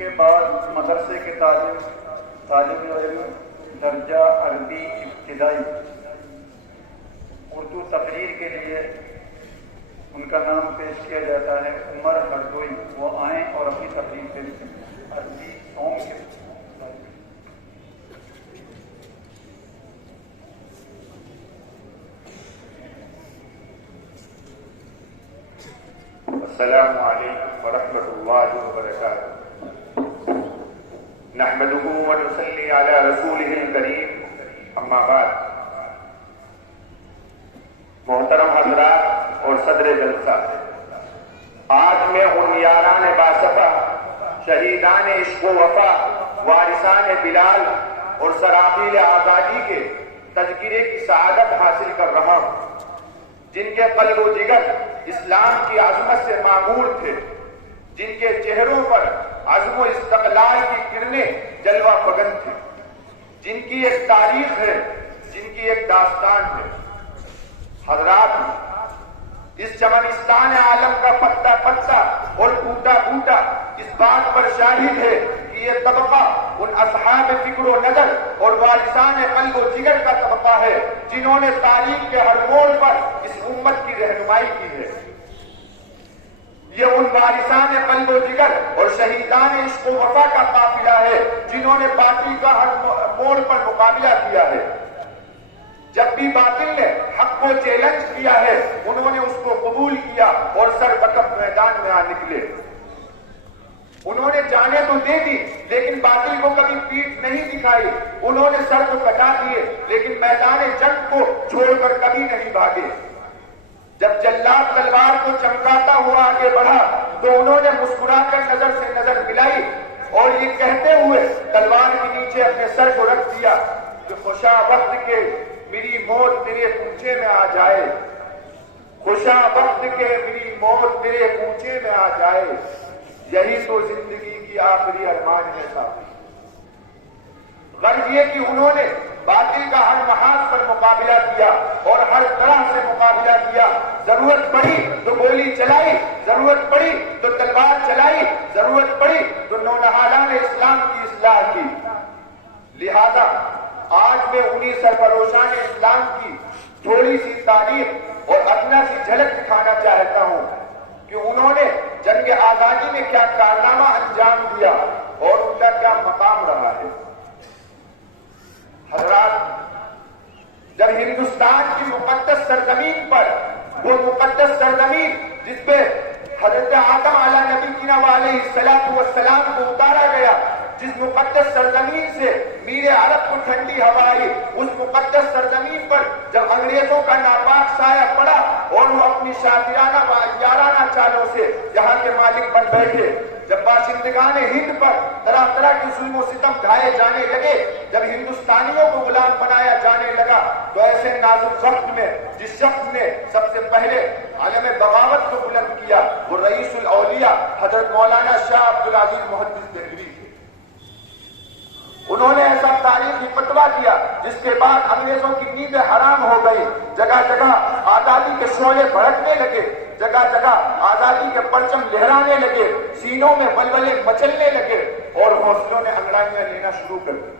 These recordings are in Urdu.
کے بعد مدرسے کے طالب علم درجہ عربی ابتدائی اردو تقریر کے لیے ان کا نام پیش کیا جاتا ہے عمر ہردوئی. وہ آئیں اور اپنی تقریر پیش کریں. عربی قوم کے السلام علیکم ورحمۃ اللہ وبرکاتہ. نحمده ونصلی علی رسولہ الکریم. اما بعد. محترم حضرات اور صدر جلسہ، آج میں ان یاران باصفا، شہیدان عشق و وفا، وارثان بلال اور سراقیل آزادی کے تذکرے کی سعادت حاصل کر رہا ہوں، جن کے قلب و جگر اسلام کی عظمت سے معمور تھے، جن کے چہروں پر عزم و استقلال کی کرنیں جلوہ فگن تھی، جن کی ایک تاریخ ہے، جن کی ایک داستان ہے. حضرات، اس چمنستان عالم کا پتا پتا اور بوٹا بوٹا اس بات پر شاہد ہے کہ یہ طبقہ ان اصحاب فکر و نظر اور وارثان قلب و جگر کا طبقہ ہے جنہوں نے تاریخ کے ہر موڑ پر اس امت کی رہنمائی کی ہے. یہ ان وارثان قلب و جگر اور شہیدان عشق و وفا کا قافلہ ہے جنہوں نے باطل کا ہر موڑ پر مقابلہ کیا ہے. جب بھی باطل نے حق کو چیلنج کیا ہے، انہوں نے اس کو قبول کیا اور سر بکف میدان میں آ نکلے. انہوں نے جانے تو دے دی لیکن باطل کو کبھی پیٹھ نہیں دکھائی. انہوں نے سر تو کٹا دیے لیکن میدان جنگ کو چھوڑ کر کبھی نہیں بھاگے. جب جلاد تلوار کو چمکاتا ہوا آگے بڑھا تو انہوں نے مسکرا کر نظر سے نظر ملائی اور یہ کہتے ہوئے تلوار کے نیچے اپنے سر کو رکھ دیا کہ خوشا وقت کے میری موت تیرے پوچھے میں آ جائے، خوشا وقت کے میری موت تیرے پوچھے میں آ جائے، یہی تو زندگی کی آخری ارمان ہے صاحب. غرض یہ کہ انہوں نے باطل کا ہر محاذ پر مقابلہ کیا اور ہر طرح سے مقابلہ کیا. ضرورت پڑی تو گولی چلائی، ضرورت پڑی تو تلوار چلائی، ضرورت پڑی تو نونہالان اسلام کی اصلاح کی. لہذا آج میں انہی سرفروشان اسلام کی تھوڑی سی تاریخ اور ادنا سی جھلک دکھانا چاہتا ہوں کہ انہوں نے جنگ آزادی میں کیا کارنامہ انجام دیا اور ان کا کیا مقام رہا ہے. حضرات، جب ہندوستان کی مقدس سرزمین پر، وہ مقدس سرزمین جس پہ حضرت آدم علیہ نبی کی علیہ السلام کو اتارا گیا، جس مقدس سرزمین سے میر عرب کو ٹھنڈی ہوا آئی، اس مقدس سرزمین پر جب انگریزوں کا ناپاک سایہ پڑا اور وہ اپنی شاطرانہ و عیارانہ چالوں سے یہاں کے مالک بن بیٹھے، جب باشندگان ہند پر طرح طرح کی ظلم و ستم ڈھائے جانے لگے، جب ہندوستانیوں کو غلام بنایا جانے لگا، تو ایسے نازک وقت میں جس شخص نے سب سے پہلے علم بغاوت کو بلند کیا وہ رئیس الاولیاء حضرت مولانا شاہ عبدالعزیز محدث دہلوی. انہوں نے ایسا تاریخی فتویٰ کیا جس کے بعد انگریزوں کی نیندیں حرام ہو گئی. جگہ جگہ آزادی کے شعلے بھڑکنے لگے، جگہ جگہ آزادی کے پرچم لہرانے لگے، سینوں میں ولولے مچلنے لگے اور حوصلوں نے انگڑائیاں لینا شروع کر دی.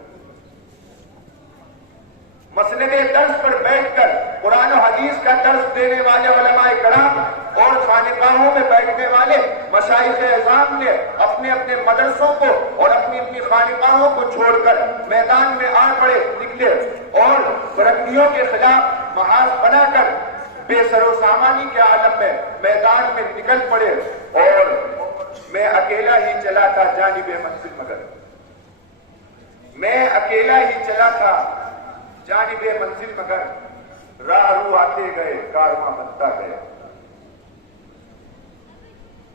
مسند درس پر بیٹھ کر قرآن و حدیث کا درس دینے والے علماء کرام اور خانقاہوں میں بیٹھنے والے مشائخ اعظام نے اپنے اپنے مدرسوں کو اور اپنی اپنی خانقاہوں کو چھوڑ کر میدان میں آ پڑے نکلے اور فرنگیوں کے خلاف محاذ بنا کر بے سر و سامانی کے عالم میں میدان میں نکل پڑے. اور میں اکیلا ہی چلا تھا جانب منزل مگر، میں اکیلا ہی چلا تھا جانب منزل مگر، راہ رو آتے گئے کارواں بنتا گیا.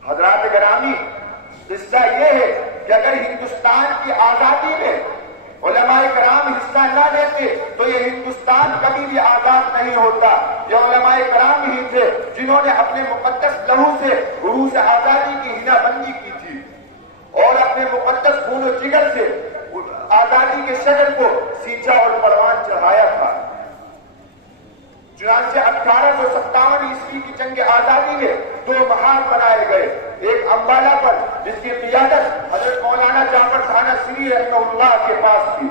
حضرات گرامی، قصہ یہ ہے کہ اگر ہندوستان کی آزادی میں علماء کرام حصہ نہ لیتے تو یہ ہندوستان کبھی بھی آزاد نہیں ہوتا. یہ علماء کرام ہی تھے جنہوں نے اپنے مقدس لہو سے عروج آزادی کی ہنا بندی کی تھی اور اپنے مقدس خون و جگر سے آزادی کے شجر کو سینچا اور پروان چڑھایا تھا. چنانچہ 1857 عیسوی کی جنگ آزادی میں 2 محاذ بنائے گئے، ایک امبالہ پر جس کی قیادت حضرت مولانا جعفر تھانسری رحمہ اللہ کے پاس تھی،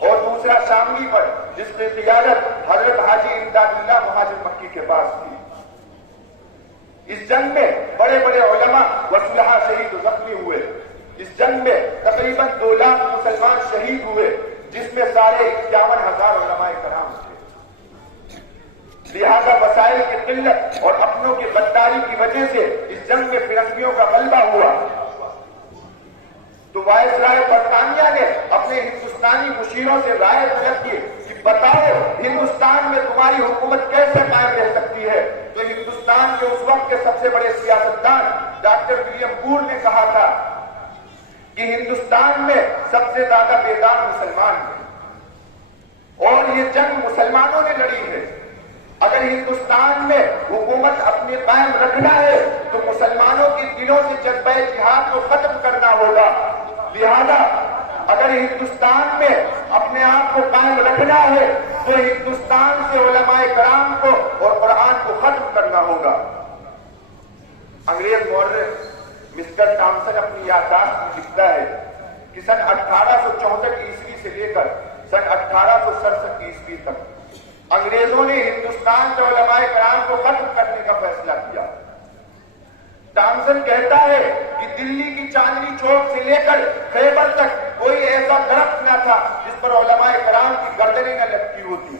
اور دوسرا شاملی پر جس کی قیادت حضرت حاجی امداد اللہ مہاجر مکی کے پاس تھی۔ اس جنگ میں بڑے بڑے علماء و صلحاء شہید و زخمی ہوئے۔ اس جنگ میں تقریباً 2 لاکھ مسلمان شہید ہوئے، جس میں سارے 51,000 علماء کرام تھے۔ لہذا وسائل کی قلت اور اپنوں کی غداری کی وجہ سے اس جنگ میں فرنگیوں کا غلبہ ہوا، تو وائسرائے برطانیہ نے اپنے ہندوستانی مشیروں سے رائے طلب کی کہ بتاؤ ہندوستان میں تمہاری حکومت کیسے قائم رہ سکتی ہے؟ تو ہندوستان کے اس وقت کے سب سے بڑے سیاستدان ڈاکٹر ولیم گول نے کہا تھا کہ ہندوستان میں سب سے زیادہ بیدار مسلمان ہیں اور یہ جنگ مسلمانوں نے لڑی ہے۔ اگر ہندوستان میں حکومت اپنی قائم رکھنا ہے تو مسلمانوں کے دلوں سے جذبہ جہاد کو ختم کرنا ہوگا۔ لہذا اگر ہندوستان میں اپنے آپ کو قائم رکھنا ہے تو ہندوستان سے علماء کرام کو اور قرآن کو ختم کرنا ہوگا۔ انگریز مورخ مسٹر ٹامسن اپنی یادداشت میں لکھتا ہے کہ سن 1864 عیسوی سے لے کر سن 1867 عیسوی تک انگریزوں نے ہندوستان سے علماء کرام کو ختم کرنے کا فیصلہ کیا۔ ٹامسن کہتا ہے کہ دلی کی چاندنی چوک سے لے کر خیبر تک کوئی ایسا درخت نہ تھا جس پر علماء کرام کی گردنیں نہ لٹکی ہوتی۔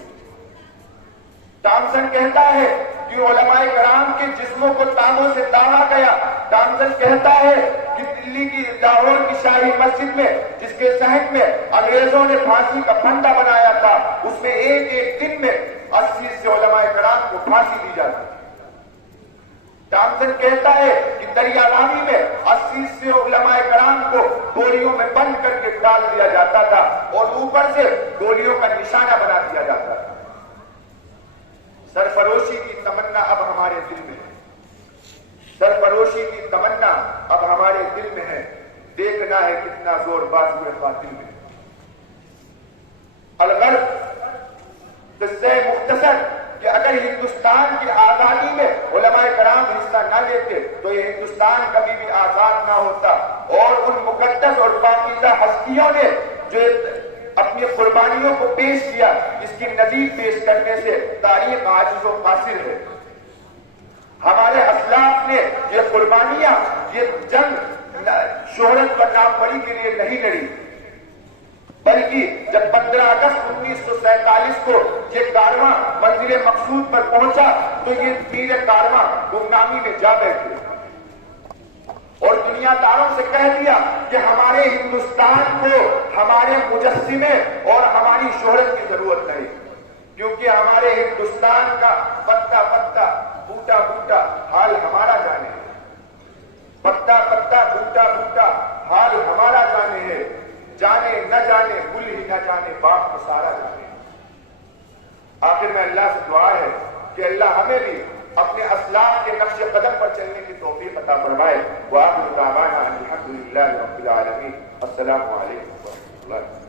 ٹامسن کہتا ہے کہ علماء کرام کے جسموں کو تانوں سے داغا گیا۔ ٹامسن کہتا ہے کہ دلی کی لاہور کی شاہی مسجد میں جس کے صحن میں انگریزوں نے پھانسی کا پھندا بنایا تھا، اس میں ایک دن میں 80 سے علماء کرام کو پھانسی دی جاتی۔ ٹامسن کہتا ہے کہ دریا راوی میں 80 سے علماء کرام کو گولیوں میں بند کر کے ڈال دیا جاتا تھا اور اوپر سے گولیوں کا نشانہ بنا دیا جاتا تھا۔ سرفروشی کی تمنا اب ہمارے دل میں ہے، سرفروشی کی تمنا اب ہمارے دل میں ہے، دیکھنا ہے کتنا زور بازو باطل میں۔ الغرض قصہ مختصر کہ اگر ہندوستان کی آزادی میں علماء کرام حصہ نہ لیتے تو یہ ہندوستان کبھی بھی آزاد نہ ہوتا، اور ان مقدس اور پاکیزہ ہستیوں نے جو اپنی قربانیوں کو پیش کیا، اس کی نظیر پیش کرنے سے تاریخ عاجز و قاصر ہے۔ ہمارے اسلاف نے یہ قربانیاں، یہ جنگ شہرت و ناموری کے لیے نہیں لڑی، بلکہ جب 15 اگست 1947 کو یہ کارواں منزل مقصود پر پہنچا تو یہ تیر کارواں گمنامی میں جا بیٹھے اور دنیا داروں سے کہہ دیا کہ ہمارے ہندوستان کو ہمارے مجسمے اور ہماری شہرت کی ضرورت نہیں، کیونکہ ہمارے ہندوستان کا پتا پتا بوٹا بوٹا حال ہمارا جانے ہے، پتا پتا بوٹا بوٹا حال ہمارا جانے ہے، جانے نہ جانے بل ہی نہ جانے باپ کو سارا جانے۔ آخر میں اللہ سے دعا ہے کہ اللہ ہمیں بھی اپنے اسلاف کے نقش قدم پر چلنے کی توفیق عطا فرمائے۔ وآخر دعوانا الحمد للہ رب العالمین۔ السلام علیکم ورحمۃ اللہ۔